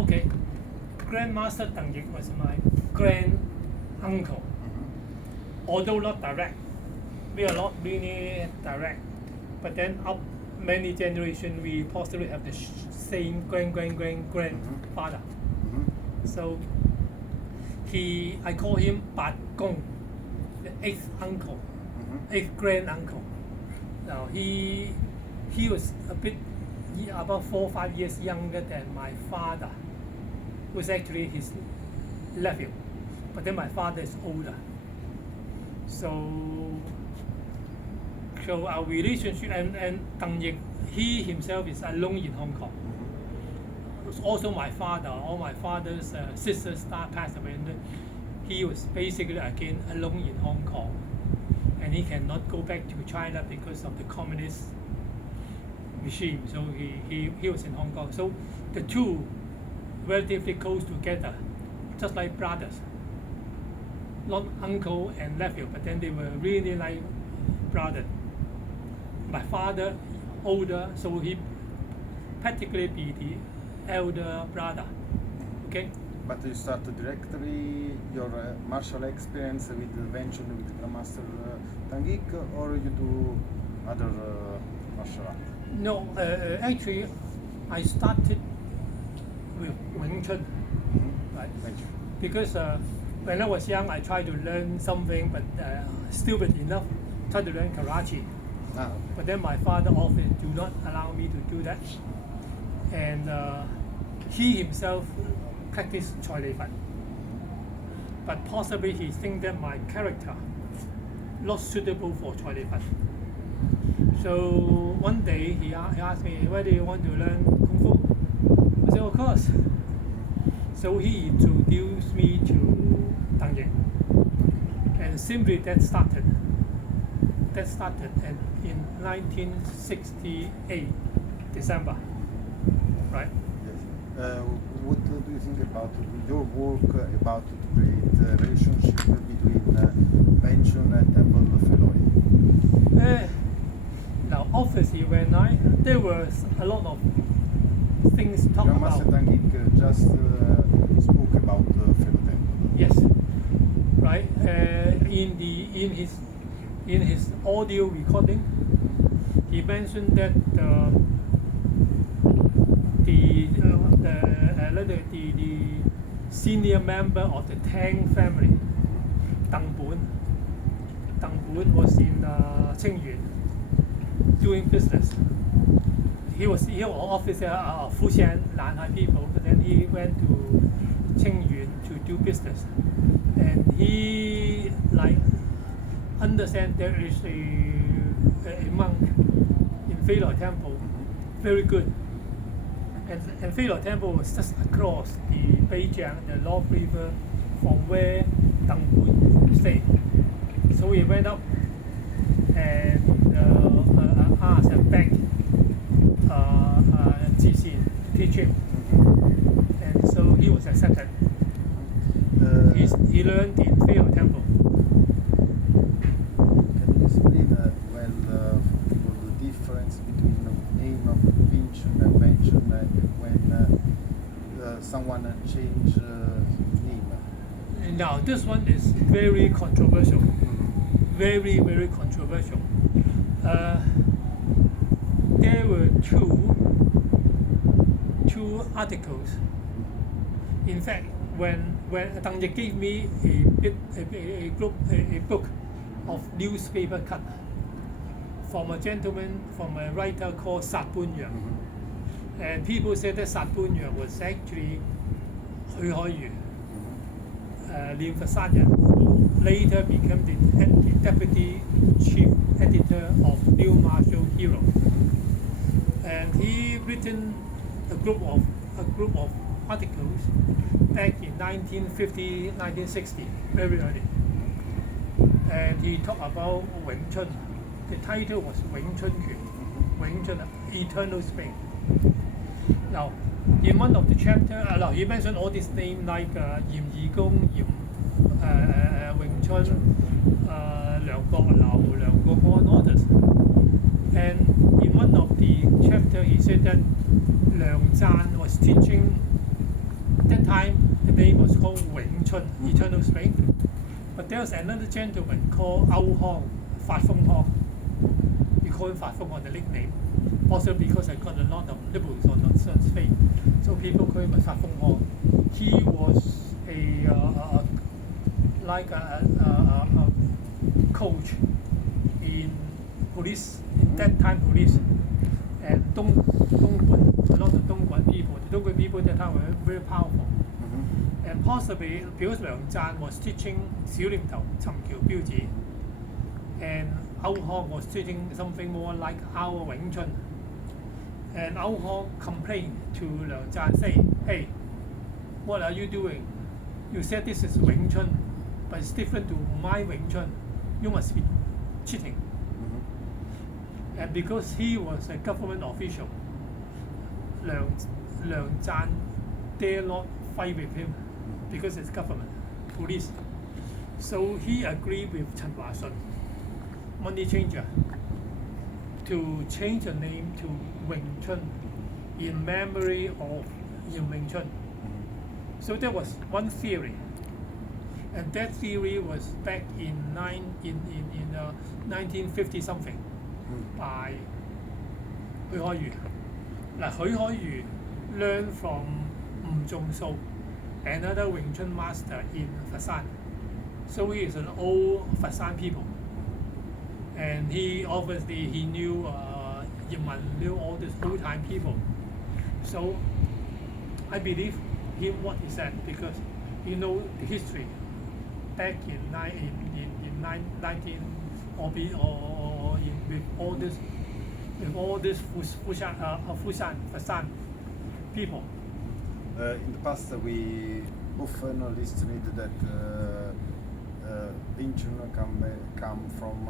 Okay, Grandmaster Tang Yik was my grand uncle. Although not direct, we are not really direct, but then up many generations we possibly have the same grandfather. So I call him Bat Gong, the eighth uncle, eighth grand uncle. Now he was about 4 or 5 years younger than my father, who was actually his nephew. But then my father is older. So our relationship and Tang Yik, he himself is alone in Hong Kong. Also my father, all my father's sisters passed away. And he was basically again alone in Hong Kong, and he cannot go back to China because of the communist regime. So he was in Hong Kong. So the two relatively close together, just like brothers, not uncle and nephew, but then they were really like brothers. My father older, so he practically be the elder brother. Okay. But you start directly your martial experience with Weng Chun with Grandmaster Tang Yik, or you do other martial art? No, actually, I started with Weng Chun, right? Weng Chun. Because when I was young, I tried to learn something, but stupid enough, tried to learn karate. But then my father often do not allow me to do that, and he himself practiced Choi Lei Fan. But possibly he think that my character not suitable for Choi Lei Fan. So one day he asked me, whether you want to learn Kung Fu? I said, of course. So he introduced me to Tang Yik. And simply that started. And in 1968, December, right? Yes. What do you think about your work about to create a relationship between Weng Chun and Temple Fellow? Now, obviously, there was a lot of things to talk about. Grandmaster Tang Yik just spoke about Fellow Temple. Yes, right. In his audio recording, he mentioned that the senior member of the Tang family, Tang Bun was in Qingyuan doing business. He was officer of Fujian Nanhai people, but then he went to Qingyuan to do business, and he understand there is a monk in Feilong Temple, very good. And Feilong Temple was just across the Beijing, the North River, from where Tang Bun stayed. So he went up and asked and begged Zizi to teach him. And so he was accepted. He learned in Feilong Temple. Can you explain the difference between the name of Weng Chun and Weng Chun when someone change name? Now this one is very controversial, very, very controversial. There were two articles. In fact, when Tang Yik gave me a book of newspaper cut from a gentleman, from a writer called Sat Bun Yang. And people said that Sat Bun Yang was actually Hui Hai Yu, Lin Fasan Yan, who later became the deputy chief editor of New Martial Hero. And he written a group of articles back in 1950, 1960, very early. And he talked about Weng Chun. The title was Weng Chun Quan, Weng Chun, Eternal Spring. Now, in one of the chapter, he mentioned all these names like Yim Yi Gong, Weng Chun, Liang Guo Lao, Liang Guo Guo, and others. And in one of the chapter, he said that Liang Zhan was teaching that time the name was called Weng Chun, eternal strength. But there was another gentleman called Ao Hong, Fat Fong Hong. We call him Fat Fong on the nickname, also because I got a lot of nibbles on Nonsense face. So people call him Fat Fong Hong. He was like a coach in police, in that time police, and Dongguan, a lot of Dongguan people. The Dongguan people that time were very powerful. And possibly because Liang Zhan was teaching 小念頭尋橋標誌, and Ao Hong was teaching something more like our Weng Chun. And Ao Hong complained to Liang Zhan, say, hey, what are you doing? You said this is Weng Chun, but it's different to my Weng Chun. You must be cheating. And because he was a government official, Liang Zhan dare not fight with him because it's government, police. So he agreed with Chen Hua-sun, money changer, to change the name to Weng Chun in memory of Yin Weng Chun. So that was one theory. And that theory was back in 1950 something by 許海瑜. Now 許海瑜 learned from Wu Zhongsu, another Weng Chun master in Fasan. So he is an old Fasan people. And he obviously knew Yemen, knew all these old time people. So I believe him what he said because he know the history back in 19 or with all this Fasan people. In the past, we often listened that Wing Chun come from